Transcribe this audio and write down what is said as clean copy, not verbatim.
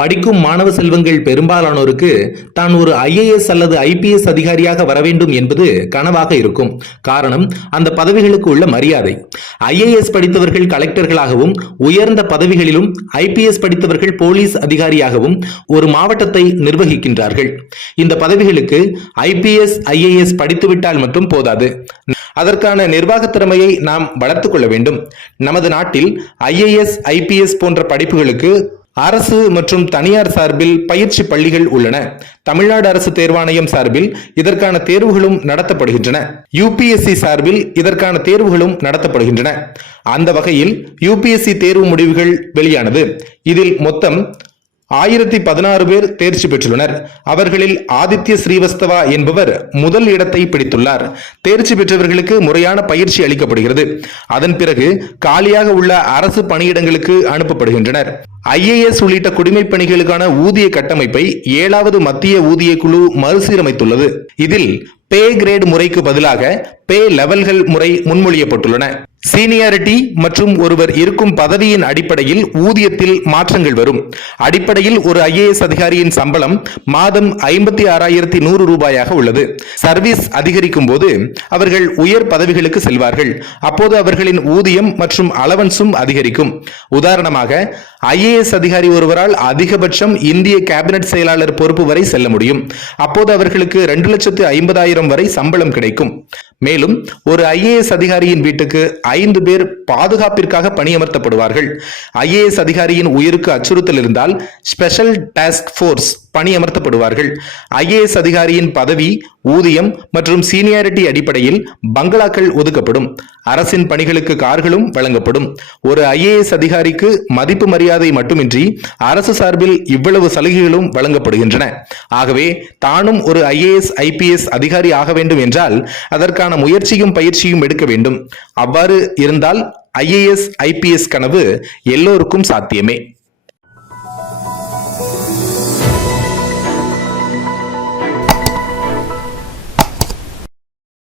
படிக்கும் மாணவ செல்வங்கள் பெரும்பாலானோருக்கு தான் ஒரு IAS அல்லது IPS அதிகாரியாக வர வேண்டும் என்பது கனவாக இருக்கும். காரணம், அந்த பதவிகளுக்கு உள்ள மரியாதை. IAS படித்தவர்கள் கலெக்டர்களாகவும், உயர்ந்த பதவிகளிலும் IPS படித்தவர்கள் போலீஸ் அதிகாரியாகவும் ஒரு மாவட்டத்தை நிர்வகிக்கின்றார்கள். இந்த பதவிகளுக்கு IPS, IAS படித்துவிட்டால் மட்டும் போதாது. அதற்கான நிர்வாக திறமையை நாம் வளர்த்துக் கொள்ள வேண்டும். நமது நாட்டில் IAS, IPS போன்ற படிப்புகளுக்கு அரசு மற்றும் தனியார் சார்பில் பயிற்சி பள்ளிகள் உள்ளன. தமிழ்நாடு அரசு தேர்வாணையம் சார்பில் இதற்கான தேர்வுகளும் நடத்தப்படுகின்றன. UPSC சார்பில் இதற்கான தேர்வுகளும் நடத்தப்படுகின்றன. அந்த வகையில் UPSC தேர்வு முடிவுகள் வெளியானது. இதில் மொத்தம் 1016 பேர் தேர்ச்சி பெற்றுள்ளனர். அவர்களில் ஆதித்ய ஸ்ரீவஸ்தவா என்பவர் முதல் இடத்தை பிடித்துள்ளார். தேர்ச்சி பெற்றவர்களுக்கு முறையான பயிற்சி அளிக்கப்படுகிறது. அதன் பிறகு காலியாக உள்ள அரசு பணியிடங்களுக்கு அனுப்பப்படுகின்றனர். IAS உள்ளிட்ட குடிமைப் பணிகளுக்கான ஊதிய கட்டமைப்பை 7வது மத்திய ஊதிய குழு மறுசீரமைத்துள்ளது. இதில் பே கிரேட் முறைக்கு பதிலாக பே லெவல்கள் முறை முன்மொழியப்பட்டுள்ளன. சீனியாரிட்டி மற்றும் ஒருவர் இருக்கும் பதவியின் அடிப்படையில் ஊதியத்தில் மாற்றங்கள் வரும். அடிப்படையில் ஒரு IAS அதிகாரியின் சம்பளம் மாதம் 56,100 ரூபாயாக உள்ளது. சர்வீஸ் அதிகரிக்கும் போது அவர்கள் உயர் பதவிகளுக்கு செல்வார்கள். அப்போது அவர்களின் ஊதியம் மற்றும் அலவன்ஸும் அதிகரிக்கும். உதாரணமாக, IAS அதிகாரி ஒருவரால் அதிகபட்சம் இந்திய கேபினட் செயலாளர் பொறுப்பு வரை செல்ல முடியும். அப்போது அவர்களுக்கு 2,50,000 வரை சம்பளம் கிடைக்கும். மேலும் ஒரு IAS அதிகாரியின் வீட்டுக்கு 5 பேர் பாதுகாப்பிற்காக பணியமர்த்தப்படுவார்கள். IAS அதிகாரியின் உயிருக்கு அச்சுறுத்தல் இருந்தால் ஸ்பெஷல் டாஸ்க் போர்ஸ் பணியமர்த்தப்படுவார்கள். IAS அதிகாரியின் பதவி, ஊதியம் மற்றும் சீனியாரிட்டி அடிப்படையில் பங்களாக்கள் ஒதுக்கப்படும். அரசின் பணிகளுக்கு கார்களும் வழங்கப்படும். ஒரு IAS அதிகாரிக்கு மதிப்பு மரியாதை மட்டுமின்றி அரசு சார்பில் இவ்வளவு சலுகைகளும் வழங்கப்படுகின்றன. ஆகவே தானும் ஒரு IAS, IPS அதிகாரி ஆக வேண்டும் என்றால் அதற்கான முயற்சியும் பயிற்சியும் எடுக்க வேண்டும். அவ்வாறு இருந்தால் IAS, IPS கனவு எல்லோருக்கும் சாத்தியமே.